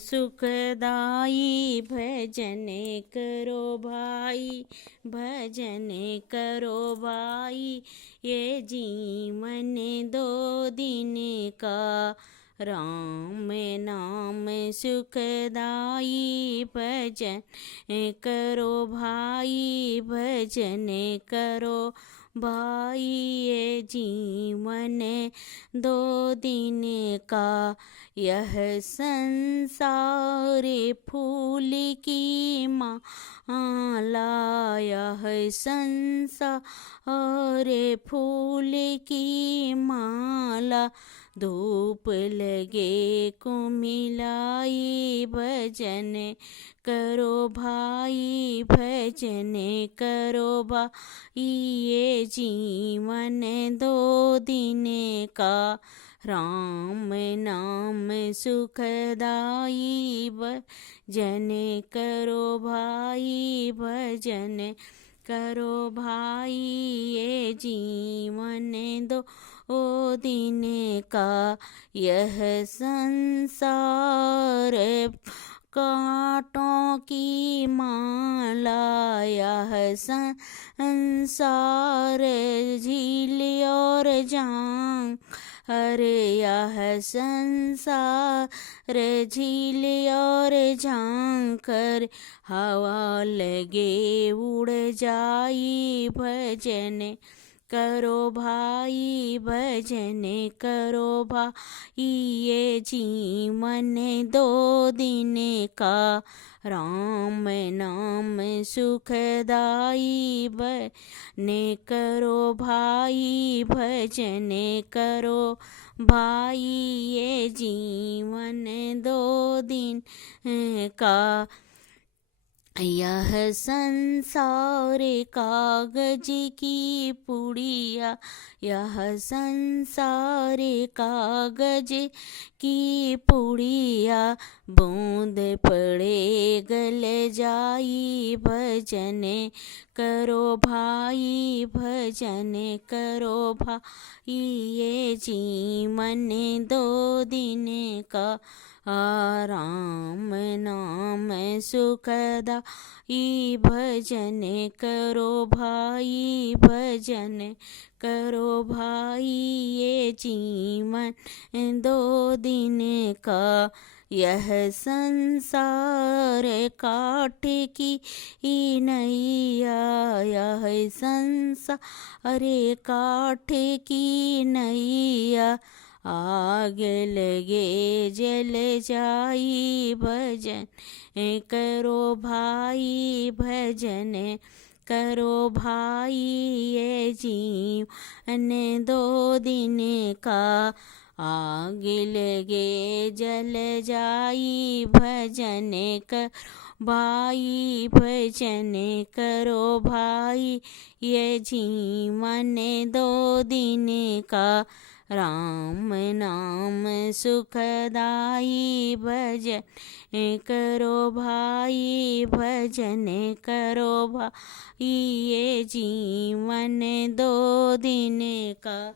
सुखदाई भजन करो भाई, भजन करो भाई। ये जीवन दो दिन का, राम नाम सुखदाई भजन करो भाई, भजन करो भाई। ये जीवन दो दिन का, यह संसार फूल की माला, यह संसार फूल की माला। धूप लगे को मिलाई, भजन करो भाई, भजन करो भाई। ये जीवन दो दिन का, राम नाम सुखदाई भजन करो भाई, भजन करो भाई। ये जीवन दो दिन का, यह संसार कांटों की माला, यह संसार झील और जांग, अरे यह संसार झील और झांकर। हवा लगे उड़ जाई, भजन करो भाई, भजन करो भाई। ये जीवन दो दिन का, राम नाम सुखदाई भजन करो भाई, भजन करो भाई। ये जीवन दो दिन का, यह संसार कागज की पुड़िया, यह संसार कागज की पुड़िया। बूंद पड़े गल जाई, भजन करो भाई, भजन करो भाई। ये जीवन दो दिन का, राम नाम सुखदाई भजन करो भाई, भजन करो भाई। ये जीवन दो दिन का, यह संसार काठ की नैया, यह संसार काठ की नैया। आग लगे जल जाई, भजन करो भाई, भजन करो भाई। ये जीवन दो दिन का, आग लगे जल जाई, भजन कर भाई, भजन करो भाई। ये जीवन दो दिन का, राम नाम सुखदाई भजन करो भाई, भजन करो भाई। ये जीवन दो दिन का।